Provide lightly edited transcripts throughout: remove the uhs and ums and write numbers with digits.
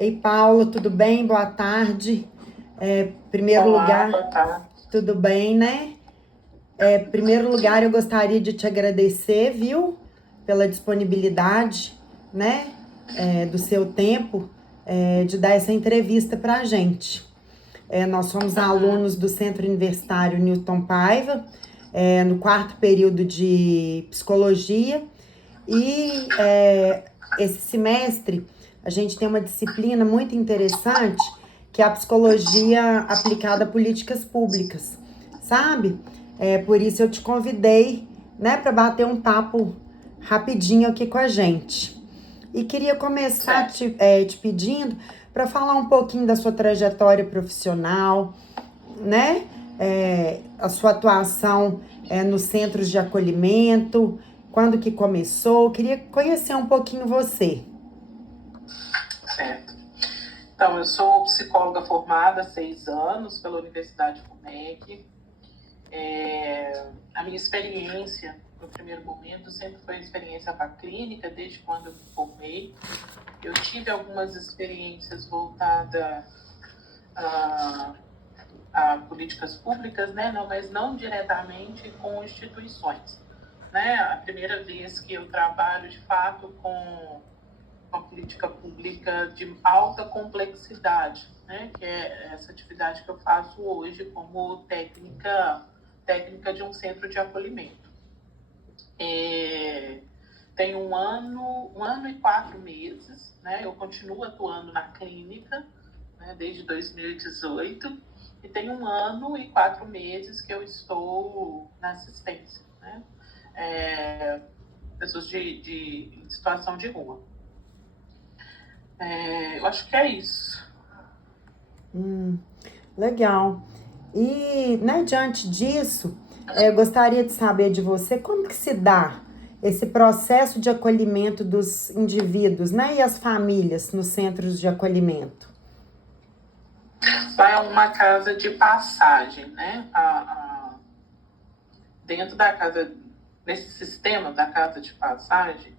Ei, Paula, tudo bem? Boa tarde. Primeiro Olá, lugar, boa tarde. tudo bem, né? Primeiro lugar, eu gostaria de te agradecer, viu? Pela disponibilidade, né? Do seu tempo, de dar essa entrevista para a gente. Nós somos Uhum. alunos do Centro Universitário Newton Paiva, no quarto período de psicologia, e esse semestre a gente tem uma disciplina muito interessante, que é a psicologia aplicada a políticas públicas, sabe? Por isso eu te convidei, né, para bater um papo rapidinho aqui com a gente. E queria começar Certo. te pedindo para falar um pouquinho da sua trajetória profissional, né? A sua atuação nos centros de acolhimento, quando que começou? Queria conhecer um pouquinho você. Certo. Então, eu sou psicóloga formada há 6 anos pela Universidade FUMEC. A minha experiência, no primeiro momento, sempre foi experiência para a clínica, desde quando eu me formei. Eu tive algumas experiências voltadas a, a políticas públicas, né? Não, mas não diretamente com instituições. Né? A primeira vez que eu trabalho, de fato, com uma política pública de alta complexidade, né? Que é essa atividade que eu faço hoje como técnica de um centro de acolhimento. Tem um ano e 4 meses, né? Eu continuo atuando na clínica, né? Desde 2018, e tem 1 ano e 4 meses que eu estou na assistência, né? Pessoas de situação de rua. Eu acho que é isso. Legal. E, né, diante disso, eu gostaria de saber de você como que se dá esse processo de acolhimento dos indivíduos, né, e as famílias nos centros de acolhimento. Lá é uma casa de passagem, né? Dentro da casa, nesse sistema da casa de passagem,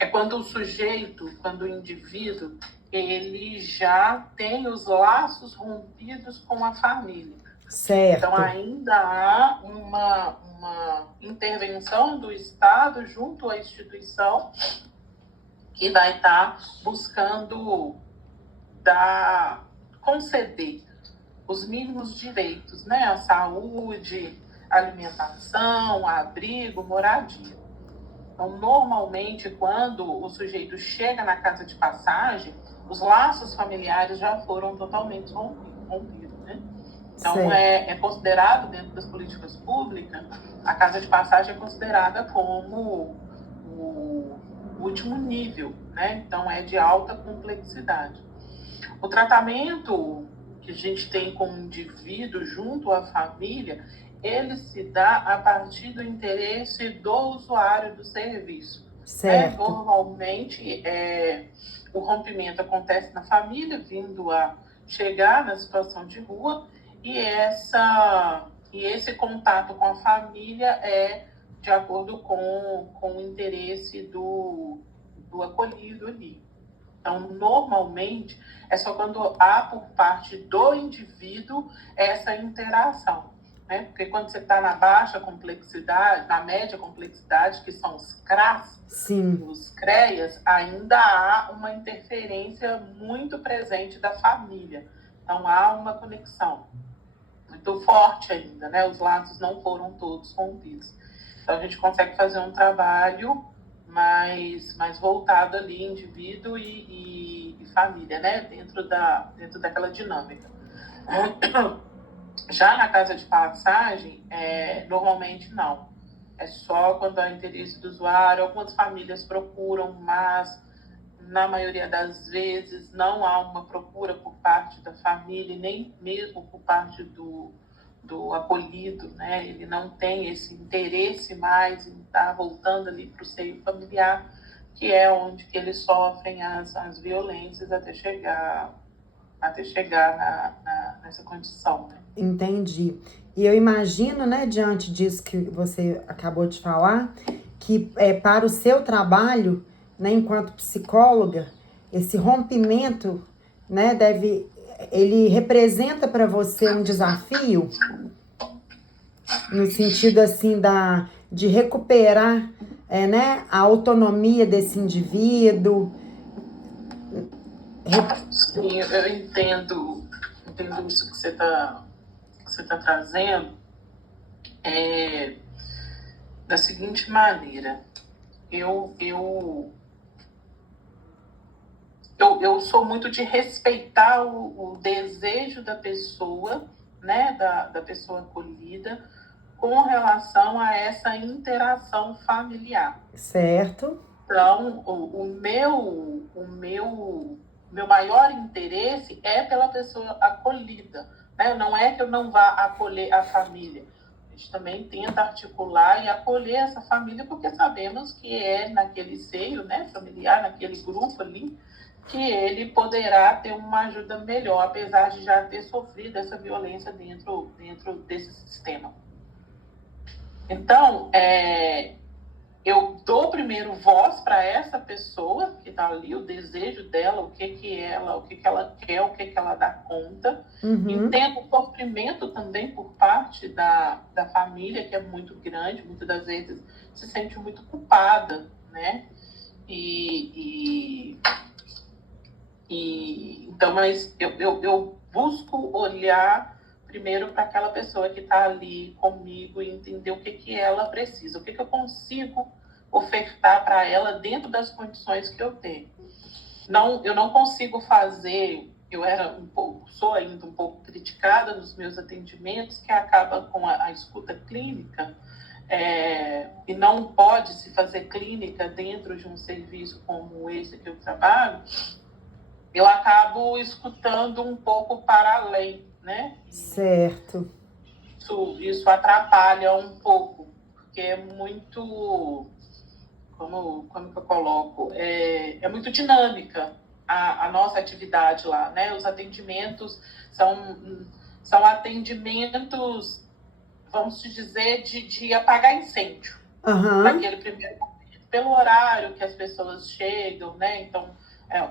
é quando o sujeito, quando o indivíduo, ele já tem os laços rompidos com a família. Então, Certo, ainda há uma intervenção do Estado junto à instituição que vai estar buscando conceder os mínimos direitos, né? A saúde, alimentação, abrigo, moradia. Então, normalmente, quando o sujeito chega na casa de passagem, os laços familiares já foram totalmente rompidos, né? Então, certo. é considerado, dentro das políticas públicas, a casa de passagem é considerada como o último nível, né? Então, é de alta complexidade. O tratamento que a gente tem com o indivíduo junto à família, ele se dá a partir do interesse do usuário do serviço. Né? Certo. Normalmente, o rompimento acontece na família, vindo a chegar na situação de rua, e esse contato com a família é de acordo com o interesse do acolhido ali. Então, normalmente, é só quando há por parte do indivíduo essa interação. Né? Porque quando você está na baixa complexidade, na média complexidade, que são os CRAS, Sim, os CREAS, ainda há uma interferência muito presente da família. Então, há uma conexão muito forte ainda, né? Os laços não foram todos rompidos. Então, a gente consegue fazer um trabalho mais voltado ali, indivíduo e família, né? Dentro daquela dinâmica. Já na casa de passagem, normalmente não. É só quando há interesse do usuário. Algumas famílias procuram, mas na maioria das vezes não há uma procura por parte da família, nem mesmo por parte do acolhido, né? Ele não tem esse interesse mais em estar voltando ali para o seio familiar, que é onde que eles sofrem as violências até chegar nessa condição, né? entendi. E eu imagino, né, diante disso que você acabou de falar, que para o seu trabalho, né, enquanto psicóloga, esse rompimento, né, ele representa para você um desafio no sentido assim de recuperar, né, a autonomia desse indivíduo. Sim, eu entendo isso que você tá trazendo, da seguinte maneira. Eu sou muito de respeitar o desejo da pessoa, né, da pessoa acolhida, com relação a essa interação familiar. Certo. Então, o meu maior interesse é pela pessoa acolhida, né? Não é que eu não vá acolher a família. A gente também tenta articular e acolher essa família, porque sabemos que é naquele seio, né, familiar, naquele grupo ali, que ele poderá ter uma ajuda melhor, apesar de já ter sofrido essa violência dentro desse sistema. Então, eu dou primeiro voz para essa pessoa que está ali, o desejo dela, o que ela quer, o que ela dá conta. Entendo o sofrimento também por parte da família, que é muito grande, muitas das vezes se sente muito culpada, né? Então, mas eu busco olhar primeiro para aquela pessoa que está ali comigo e entender o que ela precisa, o que eu consigo ofertar para ela dentro das condições que eu tenho. Eu não consigo fazer, sou ainda um pouco criticada nos meus atendimentos, que acaba com a escuta clínica, e não pode se fazer clínica dentro de um serviço como esse que eu trabalho. Eu acabo escutando um pouco para além, né? Certo. Isso atrapalha um pouco, porque é muito, como que eu coloco? É muito dinâmica a nossa atividade lá, né? Os atendimentos são atendimentos, vamos dizer, de apagar incêndio. Naquele primeiro momento, pelo horário que as pessoas chegam, né? Então,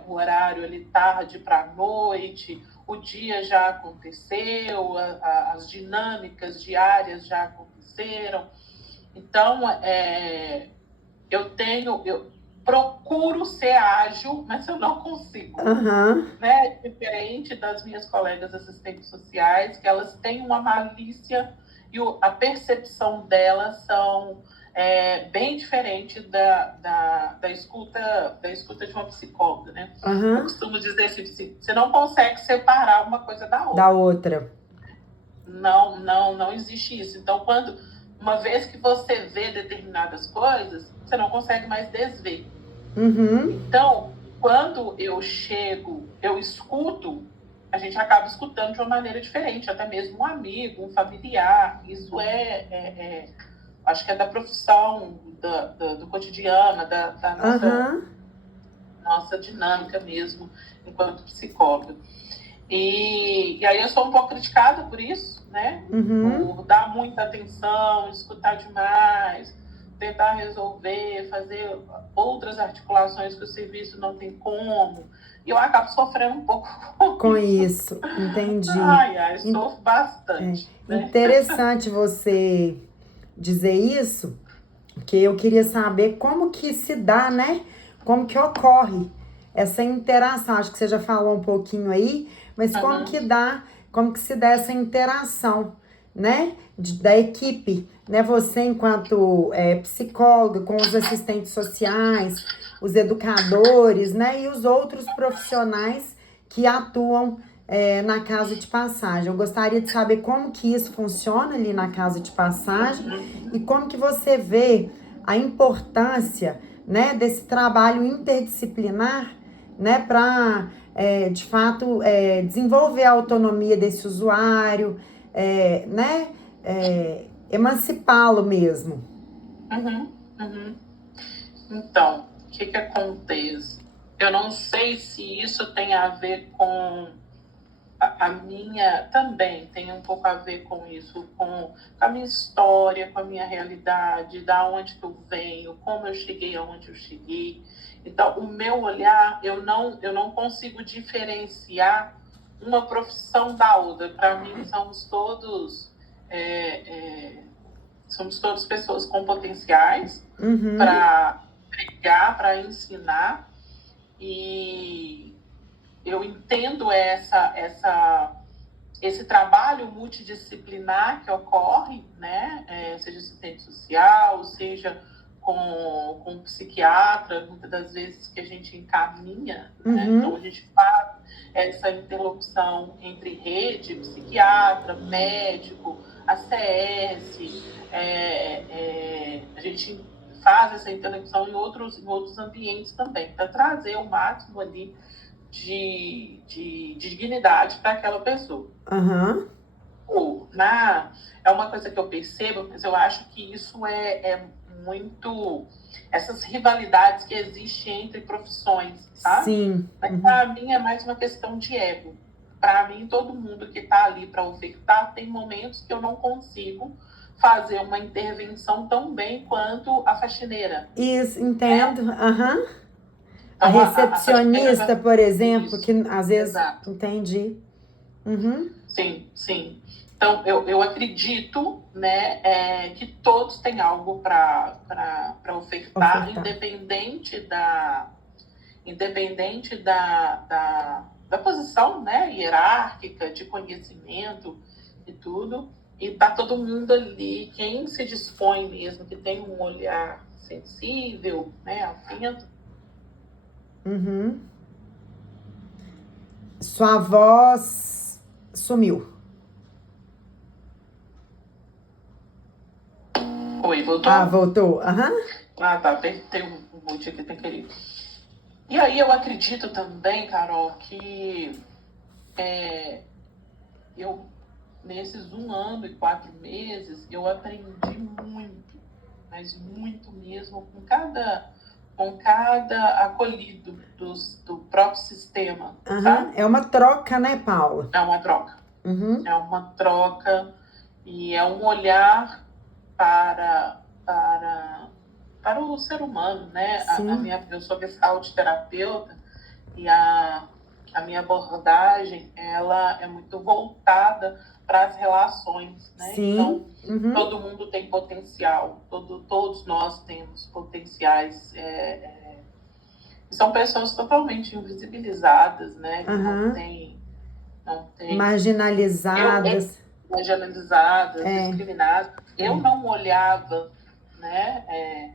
o horário ele tarde para a noite, o dia já aconteceu, as dinâmicas diárias já aconteceram. Então, eu procuro ser ágil, mas eu não consigo. Né? Diferente das minhas colegas assistentes sociais, que elas têm uma malícia e a percepção delas são bem diferente da escuta de uma psicóloga, né? Eu costumo dizer assim, você não consegue separar uma coisa da outra. Não existe isso. Então, uma vez que você vê determinadas coisas, você não consegue mais desver. Então, quando eu chego, eu escuto, a gente acaba escutando de uma maneira diferente, até mesmo um amigo, um familiar. Isso acho que é da profissão, do cotidiano, da nossa dinâmica mesmo, enquanto psicóloga. E aí eu sou um pouco criticada por isso, né? Por dar muita atenção, escutar demais, tentar resolver, fazer outras articulações que o serviço não tem como. E eu acabo sofrendo um pouco com isso. Entendi. Sofro bastante. Né? Interessante você dizer isso, porque eu queria saber como que se dá, né? Como que ocorre essa interação. Acho que você já falou um pouquinho aí, mas como que se dá essa interação, né? Da equipe, né? Você enquanto psicóloga, com os assistentes sociais, os educadores, né? E os outros profissionais que atuam na casa de passagem. Eu gostaria de saber como que isso funciona ali na casa de passagem e como que você vê a importância, né, desse trabalho interdisciplinar, né, para, de fato, desenvolver a autonomia desse usuário, né, emancipá-lo mesmo. Então, o que acontece? Eu não sei se isso tem a ver com a minha, também tem um pouco a ver com isso, com a minha história, com a minha realidade, da onde que eu venho, como eu cheguei aonde eu cheguei. Então, o meu olhar, eu não consigo diferenciar uma profissão da outra. Para mim, somos todos pessoas com potenciais para brigar, para ensinar, e eu entendo esse trabalho multidisciplinar que ocorre, né? Seja assistente social, seja com um psiquiatra, muitas das vezes que a gente encaminha, né? Então a gente faz essa interlocução entre rede, psiquiatra, médico, ACS, a gente faz essa interlocução em outros ambientes também, para trazer o máximo ali de dignidade para aquela pessoa. É uma coisa que eu percebo, mas eu acho que isso é muito... Essas rivalidades que existem entre profissões, sabe? Sim. Mas para mim é mais uma questão de ego. Para mim, todo mundo que está ali para ofertar, tem momentos que eu não consigo fazer uma intervenção tão bem quanto a faxineira. Isso, entendo. Então, a recepcionista, por exemplo, isso, que às vezes... Exato. Entendi. Sim, sim. Então, eu acredito, né, que todos têm algo para ofertar, independente da posição, né, hierárquica, de conhecimento e tudo. E tá todo mundo ali, quem se dispõe mesmo, que tem um olhar sensível, né, atento. Sua voz sumiu. Oi, voltou? Voltou. Tá, tem um monte aqui, tem querido. E aí eu acredito também, Carol, que eu, nesses 1 ano e 4 meses, eu aprendi muito, mas muito mesmo, com cada acolhido do próprio sistema. Sabe? É uma troca, né, Paula? É uma troca. É uma troca e é um olhar para o ser humano, né? Eu sou terapeuta e a minha abordagem, ela é muito voltada para as relações, né? Sim. Então, todo mundo tem potencial, todos nós temos potenciais. São pessoas totalmente invisibilizadas, né? Que não tem marginalizadas. Discriminadas. Eu não olhava, né?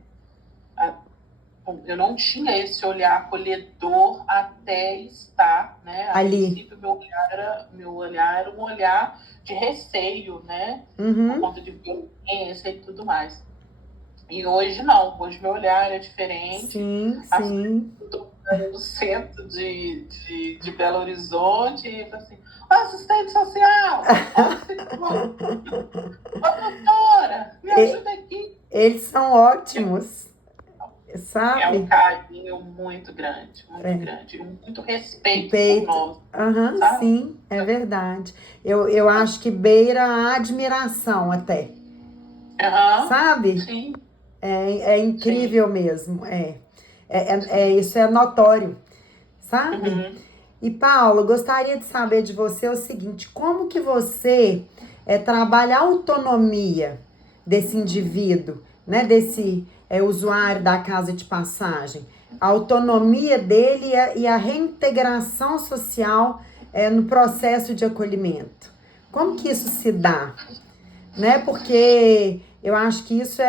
Eu não tinha esse olhar acolhedor até estar, né? A princípio, meu olhar era um olhar de receio, né? Por conta de violência e tudo mais. E hoje não, hoje meu olhar é diferente. Sim. Estou no centro de Belo Horizonte e assim, assistente social, doutora, me ajuda aqui. Eles são ótimos, sabe? É um carinho muito grande, grande, muito respeito por nós. Sabe? Sim, é verdade. Eu acho que beira a admiração até. Sabe? Sim. É incrível mesmo. Isso é notório, sabe? E, Paulo, gostaria de saber de você o seguinte: como que você trabalha a autonomia desse indivíduo, né? Desse usuário da casa de passagem? A autonomia dele e a reintegração social no processo de acolhimento. Como que isso se dá? Né? Porque eu acho que isso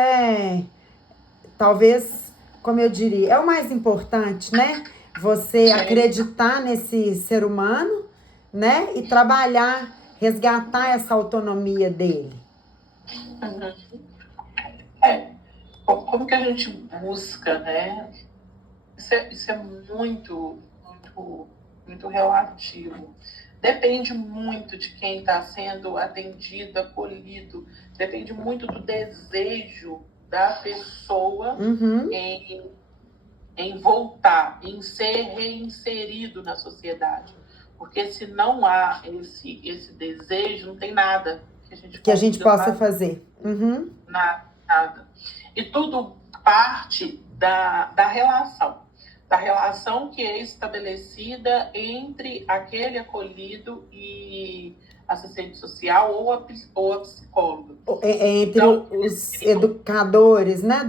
talvez, como eu diria, é o mais importante, né? Você acreditar nesse ser humano, né? E trabalhar, resgatar essa autonomia dele. Como que a gente busca, né? Isso é muito, muito, muito relativo. Depende muito de quem está sendo atendido, acolhido. Depende muito do desejo da pessoa em voltar, em ser reinserido na sociedade. Porque se não há esse desejo, não tem nada que a gente possa fazer. Nada. E tudo parte da relação da relação que é estabelecida entre aquele acolhido e assistente social ou a psicóloga. Entre Então, os educadores, né,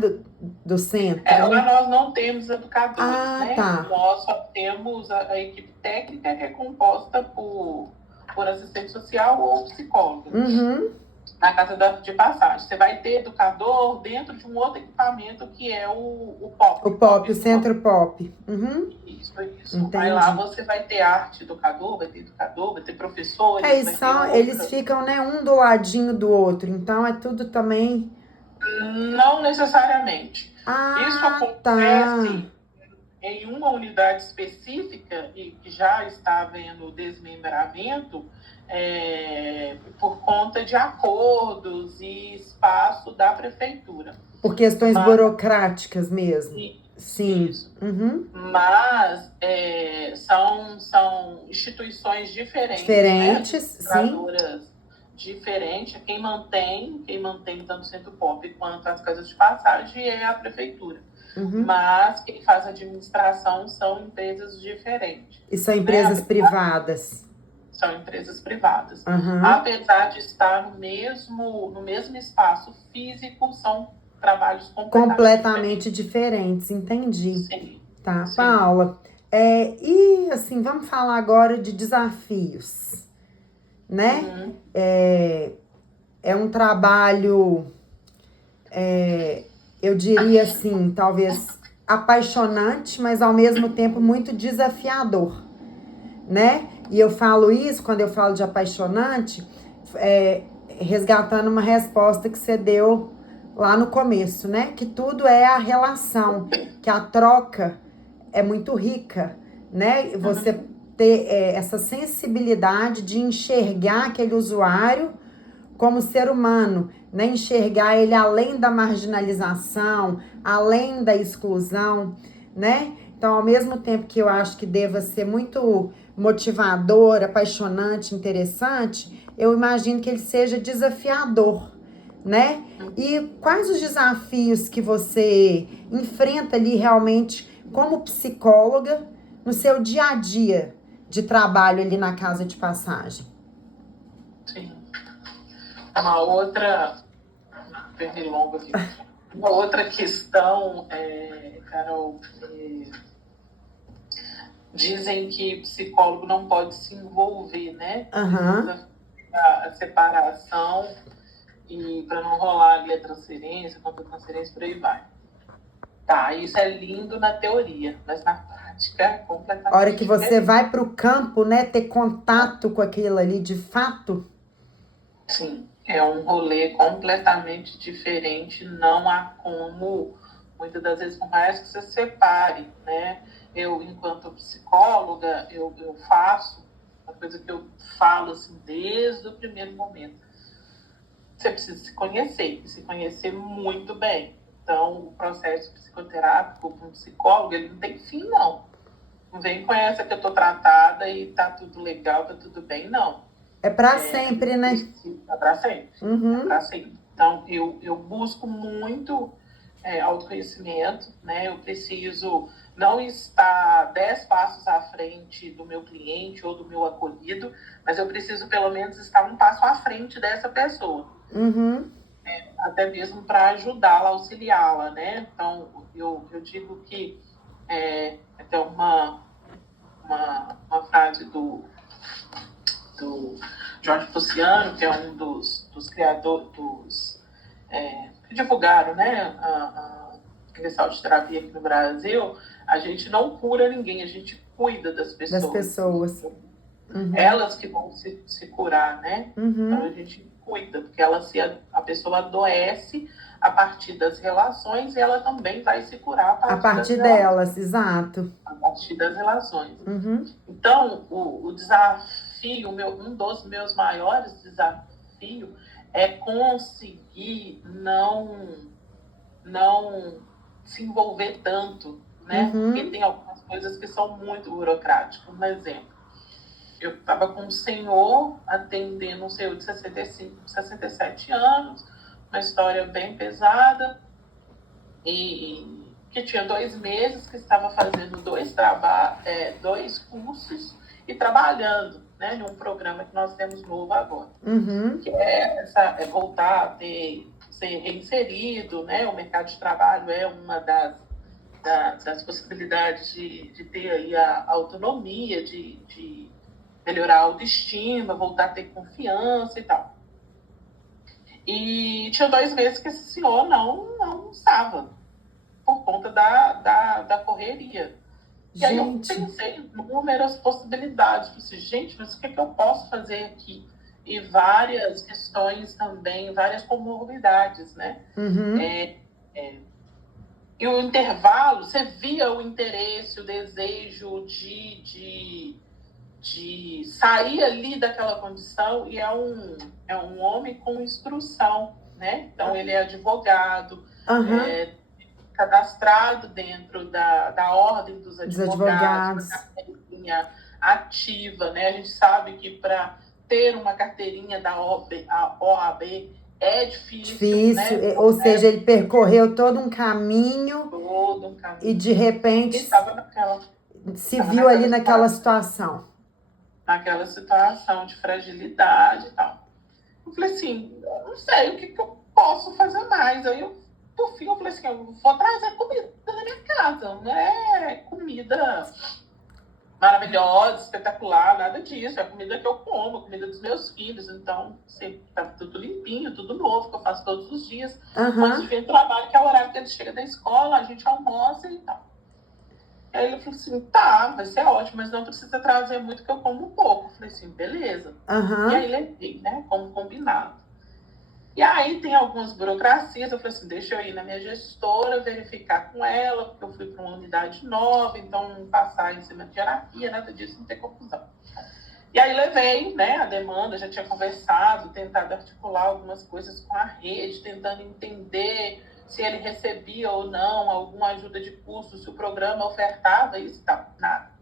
do centro, lá né? nós não temos educadores, Ah, né? tá. Nós só temos a equipe técnica, que é composta por assistente social ou psicólogo. Uhum. Na casa de passagem. Você vai ter educador dentro de um outro equipamento que é o POP. O Centro Pop. Uhum. Isso. Entendi. Aí lá você vai ter arte educador, vai ter professores, Eles ficam, né, um do ladinho do outro, então é tudo também... Não necessariamente. Isso Ah, acontece em uma unidade específica e que já está havendo desmembramento por conta de acordos e espaço da prefeitura. Por questões burocráticas mesmo. Sim. Isso. Uhum. Mas são instituições diferentes, Sim. Diferentes. Quem mantém tanto o Centro Pop quanto as casas de passagem é a prefeitura. Uhum. Mas quem faz administração são empresas diferentes. E são empresas privadas? São empresas privadas. Uhum. Apesar de estar no mesmo espaço físico, são trabalhos completamente diferentes. Entendi. Sim. Tá, Sim. Paula. E assim, vamos falar agora de desafios, né? Uhum. É um trabalho, eu diria assim, talvez apaixonante, mas ao mesmo tempo muito desafiador, né? E eu falo isso, quando eu falo de apaixonante, resgatando uma resposta que você deu lá no começo, né? Que tudo é a relação, que a troca é muito rica, né? Você ter essa sensibilidade de enxergar aquele usuário como ser humano, né? Enxergar ele além da marginalização, além da exclusão, né? Então, ao mesmo tempo que eu acho que deva ser muito motivador, apaixonante, interessante, eu imagino que ele seja desafiador, né? E quais os desafios que você enfrenta ali realmente como psicóloga no seu dia a dia de trabalho ali na casa de passagem? Sim. Uma outra questão, Carol, dizem que psicólogo não pode se envolver, né? Aham. A separação e para não rolar ali a transferência, contra-transferência, por aí vai. Tá, isso é lindo na teoria, mas na prática é completamente A hora que você diferente. vai para o campo, né, ter contato com aquilo ali de fato. Sim, é um rolê completamente diferente, não há como, muitas das vezes, por mais que você separe, né? Eu, enquanto psicóloga, eu faço uma coisa que eu falo assim desde o primeiro momento. Você precisa e se conhecer muito bem. Então, o processo psicoterápico com um psicólogo, ele não tem fim, não. Não vem com essa que eu tô tratada e tá tudo legal, tá tudo bem, não. É para sempre, né? É para sempre. Uhum. É para sempre. Então, eu busco muito autoconhecimento, né? Eu preciso não estar 10 passos à frente do meu cliente ou do meu acolhido, mas eu preciso pelo menos estar um passo à frente dessa pessoa. Uhum. Até mesmo para ajudá-la, auxiliá-la, né? Então, eu digo que até uma frase do Jorge Luciano, que é um dos criadores, que divulgaram, né, a Gestalt terapia aqui no Brasil. A gente não cura ninguém, a gente cuida das pessoas. Das pessoas. Uhum. Elas que vão se curar, né? Uhum. Então a gente cuida, porque a pessoa adoece a partir das relações e ela também vai se curar a partir delas, exato. A partir das relações. Uhum. Então, o desafio, um dos meus maiores desafios é conseguir não se envolver tanto, né? Uhum. Porque tem algumas coisas que são muito burocráticas. Um exemplo, eu estava com um senhor atendendo um senhor de 65, 67 anos, uma história bem pesada, e que tinha 2 meses, que estava fazendo dois cursos e trabalhando, né, em um programa que nós temos novo agora, que é voltar a ser reinserido, né, o mercado de trabalho é uma das possibilidades de ter aí a autonomia, de melhorar a autoestima, voltar a ter confiança e tal. E tinha 2 meses que esse senhor não estava, por conta da correria. E aí eu pensei em inúmeras possibilidades. Pensei, gente, mas o que eu posso fazer aqui? E várias questões também, várias comorbidades, né? E o intervalo, você via o interesse, o desejo de sair ali daquela condição, e é um homem com instrução, né? Então, ele é advogado, cadastrado dentro da Ordem dos Advogados, uma carteirinha ativa, né? A gente sabe que para ter uma carteirinha da OAB é difícil, né? Ou seja, ele percorreu todo um caminho e de repente se viu ali naquela situação. Naquela situação de fragilidade e tal. Eu falei assim, eu não sei o que eu posso fazer mais. Aí por fim, eu falei assim, eu vou trazer comida da minha casa. Não é comida maravilhosa, espetacular, nada disso. É a comida que eu como, a comida dos meus filhos. Então, sempre tá tudo limpinho, tudo novo, que eu faço todos os dias. Antes de vir no trabalho, que é o horário que eles chegam da escola, a gente almoça e tal. Aí ele falou assim, tá, vai ser ótimo, mas não precisa trazer muito, que eu como um pouco. Eu falei assim, beleza. E aí levei, né, como combinado. E aí tem algumas burocracias, eu falei assim, deixa eu ir na minha gestora, verificar com ela, porque eu fui para uma unidade nova, então não passar em cima de hierarquia, nada disso, não ter confusão. E aí levei, né, a demanda, já tinha conversado, tentado articular algumas coisas com a rede, tentando entender se ele recebia ou não alguma ajuda de custo, se o programa ofertava isso e tal, nada.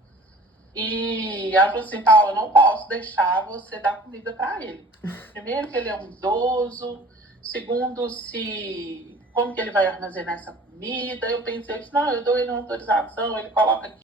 E ela falou assim, Paula, eu não posso deixar você dar comida para ele. Primeiro, que ele é um idoso. Segundo, como que ele vai armazenar essa comida? Eu pensei, não, eu dou ele uma autorização, ele coloca aqui